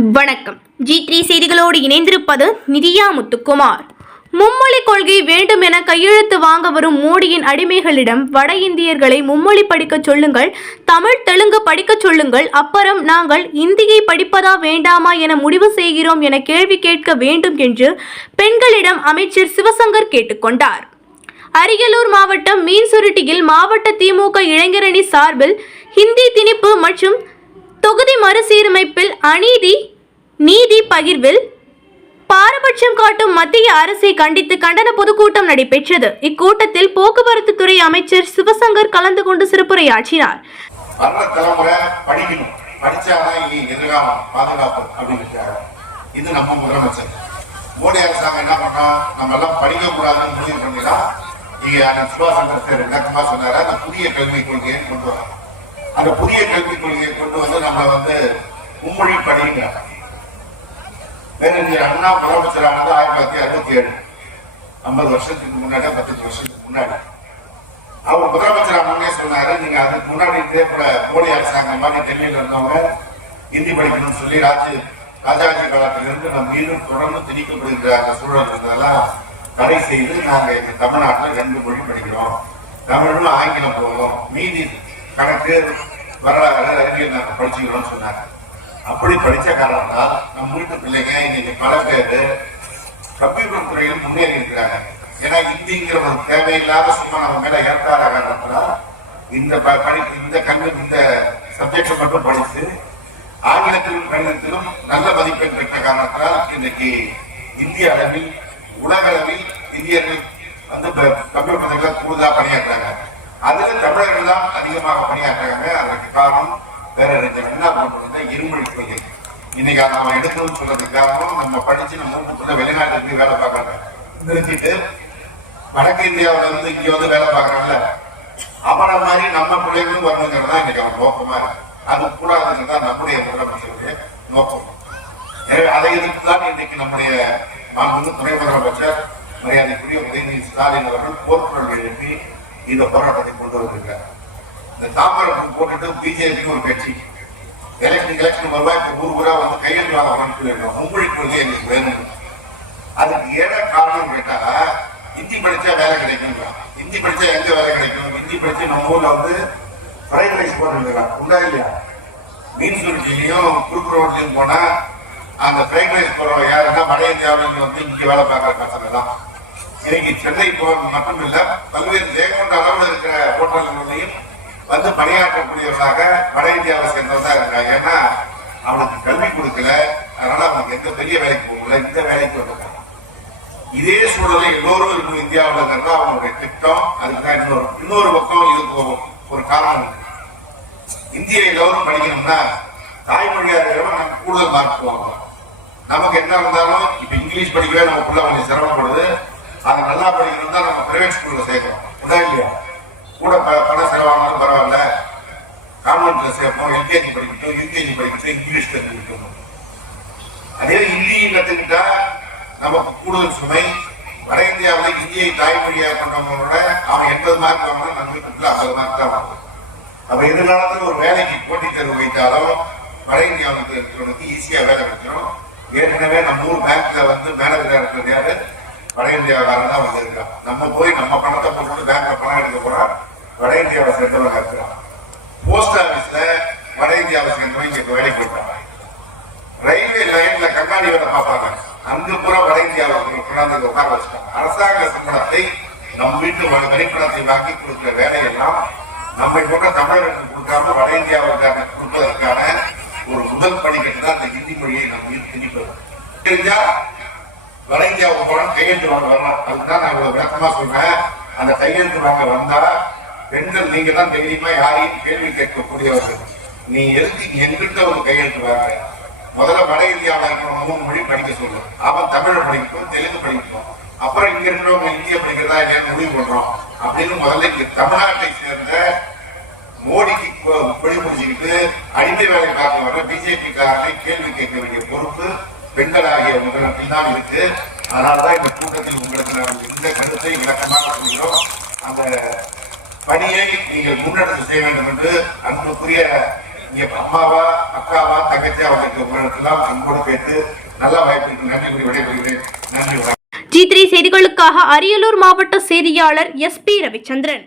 வணக்கம். G three செய்திகளோடு இணைந்திருப்பது நிதியா முத்துக்குமார். மும்மொழி கொள்கை வேண்டும் என கையெழுத்து வாங்க வரும் மோடியின் அடிமைகளிடம் வட இந்தியர்களை மும்மொழி படிக்கச் சொல்லுங்கள் தமிழ் தெலுங்கு படிக்கச் சொல்லுங்கள் அப்புறம் நாங்கள் இந்தியை படிப்பதா வேண்டாமா என முடிவு செய்கிறோம் என கேள்வி கேட்க வேண்டும் என்று பெண்களிடம் அமைச்சர் சிவசங்கர் கேட்டுக்கொண்டார் அரியலூர் மாவட்டம் மீன்சுருட்டியில் மாவட்ட திமுக இளைஞரணி சார்பில் ஹிந்தி திணிப்பு மற்றும் தொகுதி மறுசீரமைப்பில் அநீதி நீதி பகிர்வில் பாரபட்சம் காட்டும் மத்திய அரசை கண்டித்து கண்டன பொதுக்கூட்டம் நடைபெற்றது. இக்கூட்டத்தில் போக்குவரத்து துறை அமைச்சர் சிவசங்கர் கலந்து கொண்டு சிறப்புரையாற்றினார். இது நம்ம முதலமைச்சர். மோடி அரசாங்கம் என்ன பண்ணோம் நம்ம எல்லாம் படிக்க கூடாதுன்னு முடிவு பண்ணிதான் இங்க சுபாஷ் சந்திர விளக்கமா சொன்னார. அந்த புதிய கல்விக் கொள்கையை கொண்டு வராங்க. அந்த புதிய கல்விக் கொள்கையை கொண்டு வந்து நம்ம வந்து மும்மொழி படிக்கிறாங்க. பேரறிஞர் அண்ணா முதலமைச்சரானது ஆயிரத்தி தொள்ளாயிரத்தி அறுபத்தி ஏழு ஐம்பது வருஷத்துக்கு முன்னாடி பத்தஞ்சு வருஷத்துக்கு முன்னாடி. அவர் முதலமைச்சர் முன்னே சொன்னாரு நீங்க அதுக்கு முன்னாடி இதே போல போலி அரசாங்கம் மாதிரி டெல்லியில இருந்தவங்க ஹிந்தி படிக்கணும்னு சொல்லி ராஜ்ய ராஜாஜி காலத்திலிருந்து நம் மீண்டும் தொடர்ந்து திணிக்கப்படுகிற அந்த சூழல் இருந்ததெல்லாம் தடை செய்து நாங்க எங்க தமிழ்நாட்டில் ரெண்டு மொழி படிக்கிறோம். தமிழும் ஆங்கிலம் போகிறோம் மீதி கணக்கு வரலாறு அறிவியல் நாங்கள் படிச்சுக்கிறோம்னு சொன்னாங்க. அப்படி படிச்ச காரணத்தால் நம்ம வீட்டு பிள்ளைங்க இன்னைக்கு பல பேர் கம்ப்யூட்டர் துறையில் முன்னேறி இருக்கிறாங்க. ஏன்னா இந்திங்கிற ஒரு தேவையில்லாத சும்மா நம்ம மேல ஏற்பாடு காரணத்துல இந்த ப- படி இந்த கல்வி இந்த சப்ஜெக்ட் மட்டும் படித்து ஆங்கிலத்திலும் கணிதத்திலும் நல்ல மதிப்பெண் பெற்ற காரணத்தால் இன்னைக்கு இந்திய அளவில் உலக அளவில் இந்தியர்கள் வந்து கம்ப்யூட்டர் பதவிகளை கூடுதலா பணியாற்றுறாங்க. தமிழர்கள் தான் அதிகமாக பணியாற்றுறாங்க. அதற்கு காரணம் வேற ரெண்டு என்ன பண்ணுறது இருமொழி கொள்கை இன்னைக்கு நம்ம எடுக்கணும்னு சொல்றதுக்கு காரணம் நம்ம படிச்சு நம்ம ஊருக்குள்ள வெளிநாட்டுக்கு வேலை பார்க்கறாங்க நிறுத்திட்டு வடக்கு இந்தியாவுல இருந்து இங்க வந்து வேலை பார்க்கறாங்கல்ல அவன மாதிரி நம்ம பிள்ளைகளும் வரணுங்கிறது தான் இன்னைக்கு அவன் நோக்கமா இருக்கு. அது கூடாதுங்கிறது தான் நம்முடைய முதலமைச்சருடைய நோக்கம். எனவே அதை எதிர்த்து தான் இன்னைக்கு நம்முடைய நான் வந்து துணை முதலமைச்சர் மரியாதைக்குரிய உதயநிதி ஸ்டாலின் அவர்கள் போர்க்குரல் எழுப்பி இந்த போராட்டத்தை கொண்டு வந்திருக்கிறார் இந்த தாம்பரம் போட்டுட்டு பிஜேபி ஒரு கட்சி எலெக்ஷன் எலெக்ஷன் வருவாய் இப்ப ஊர் ஊரா வந்து கையெழுத்து வாங்க வரணும்னு மும்மொழி கொள்கை எங்களுக்கு வேணும். அதுக்கு ஏதா காரணம் கேட்டா ஹிந்தி படிச்சா வேலை கிடைக்கும் ஹிந்தி படிச்சா எங்க வேலை கிடைக்கும்? ஹிந்தி படிச்சு நம்ம ஊர்ல வந்து ஃப்ரைட் ரைஸ் போட்டுருக்காங்க உண்டா இல்லையா? மீன் சுருட்டிலையும் குறுக்கு ரோட்லையும் போனா அந்த ஃப்ரைட் ரைஸ் போடுறவங்க யாருன்னா வட இந்தியாவில வந்து இங்கே வேலை பார்க்குற பசங்க தான். இன்னைக்கு சென்னை போறது மட்டும் இல்லை பல்வேறு ஹோட்டல்களையும் வந்து பணியாற்றக்கூடியவர்களாக வட இந்தியாவை சேர்ந்தவர்களாக இருக்காங்க. ஏன்னா அவனுக்கு கல்வி கொடுக்கல. அதனால அவனுக்கு எந்த பெரிய வேலைக்கு போகல. இந்த வேலைக்கு வந்திருக்காங்க இதே சூழலை எல்லோரும் இருக்கும் இந்தியாவில் இருந்தா அவனுடைய திட்டம் அதுதான் இன்னொரு இன்னொரு பக்கம் இதுக்கு ஒரு- காரணம் இருக்கு. இந்திய எல்லோரும் படிக்கணும்னா தாய்மொழியாக இருக்கிறவங்க நமக்கு கூடுதல் மார்க் போவாங்க நமக்கு என்ன இருந்தாலும் இப்ப இங்கிலீஷ் படிக்கவே நம்ம கொஞ்சம் சிரமப்படுது. அதை நல்லா படிக்கணும் தான் நம்ம பிரைவேட் ஸ்கூல்ல சேர்க்கணும் உண்டா இல்லையா கூட ப- பணம் செலவானாலும் பரவாயில்ல கான்வென்ட்ல சேர்ப்போம் இப்போ படிக்கட்டும் யூகேஜி படிக்கட்டும் இங்கிலீஷ் தெரிஞ்சுக்கணும் அதே ஹிந்தி கற்றுக்கிட்டா நமக்கு கூடுதல் சுமை. வட இந்தியாவில் இந்தியை தாய்மொழியாக கொண்டவங்களோட அவன் எண்பது மார்க் வாங்கினா நம்ம வீட்டுக்குள்ள ஐம்பது மார்க் தான் வாங்குவோம் நம்ம எதிர்காலத்தில் ஒரு வேலைக்கு போட்டித் தேர்வு வைத்தாலும் வட இந்தியாவுக்கு இருக்கிறவனுக்கு ஈஸியாக வேலை கிடைச்சிடும் ஏற்கனவே நம்ம ஊர் பேங்க்ல வந்து மேனேஜராக இருக்கிறது யாரு? வட இந்தியாவுக்காரன் தான் வந்திருக்கான் நம்ம போய் நம்ம பணத்தை போட்டு பேங்க்ல பணம் எடுக்க போறோம் வட இந்தியாவை சேர்ந்தவங்க இருக்கிறான் போஸ்ட் ஆஃபீஸ் வட இந்தியாவை சேர்ந்தவங்க இங்க வேலைக்கு போயிட்டாங்க ரயில்வே லைன்ல கண்ணாடி வேலை பார்ப்பாங்க. அங்க பூரா வட இந்தியாவுக்கு கொண்டாந்து உட்கார வச்சுட்டாங்க அரசாங்க சம்பளத்தை நம் வீட்டு வ- வரிப்பணத்தை வாங்கி கொடுக்கிற வேலையெல்லாம் நம்மை போன்ற தமிழர்களுக்கு கொடுக்காம வட இந்தியாவுக்கான கொடுப்பதற்கான ஒரு முதல் படிக்கட்டு தான் இந்த ஹிந்தி மொழியை நம்ம மீது திணிப்பது. தெரிஞ்சா வட இந்தியாவுக்கு போனால் கையெழுத்து வாங்க வரலாம். அதுதான் நான் இவ்வளவு விளக்கமா சொல்றேன். அந்த கையெழுத்து வாங்க வந்தா பெண்கள் நீங்க தான் தைரியமா யாரையும் கேள்வி கேட்கக்கூடியவர்கள். நீ எழுதி எங்கிட்ட ஒரு கையெழுத்து வாங்க முதல்ல வட இந்தியாவில் இருக்கிற மூணு மொழி படிக்க சொல்லு. அவன் தமிழ் படிக்கட்டும் தெலுங்கு படிக்கட்டும் அப்புறம் இங்க இருக்கிறவங்க இந்திய படிக்கிறதா இல்லையான்னு முடிவு பண்றோம். அப்படின்னு முதல்ல இங்க தமிழ்நாட்டை சேர்ந்த மோடிக்கு கொ- கொடி பிடிச்சிக்கிட்டு அடிமை வேலை பார்க்க வர பிஜேபி காரனை கேள்வி கேட்க வேண்டிய பொறுப்பு பெண்களாகிய உங்களுக்கு தான் இருக்கு. அதனாலதான் இந்த கூட்டத்தில் உங்களுக்கு நான் இந்த கருத்தை விளக்கமாக சொல்கிறோம். அந்த பணியை நீங்கள் முன்னெடுத்து செய்ய வேண்டும் என்று அன்புக்குரிய இங்க அம்மாவா அக்காவா தங்கச்சி அவங்களுக்கு உங்களிடத்தெல்லாம் அன்போடு கேட்டு நல்ல வாய்ப்புக்கு நன்றி கூறி விடைபெறுகிறேன். நன்றி ஜி த்ரீ செய்திகளுக்காக அரியலூர் மாவட்ட செய்தியாளர் எஸ் பி ரவிச்சந்திரன்.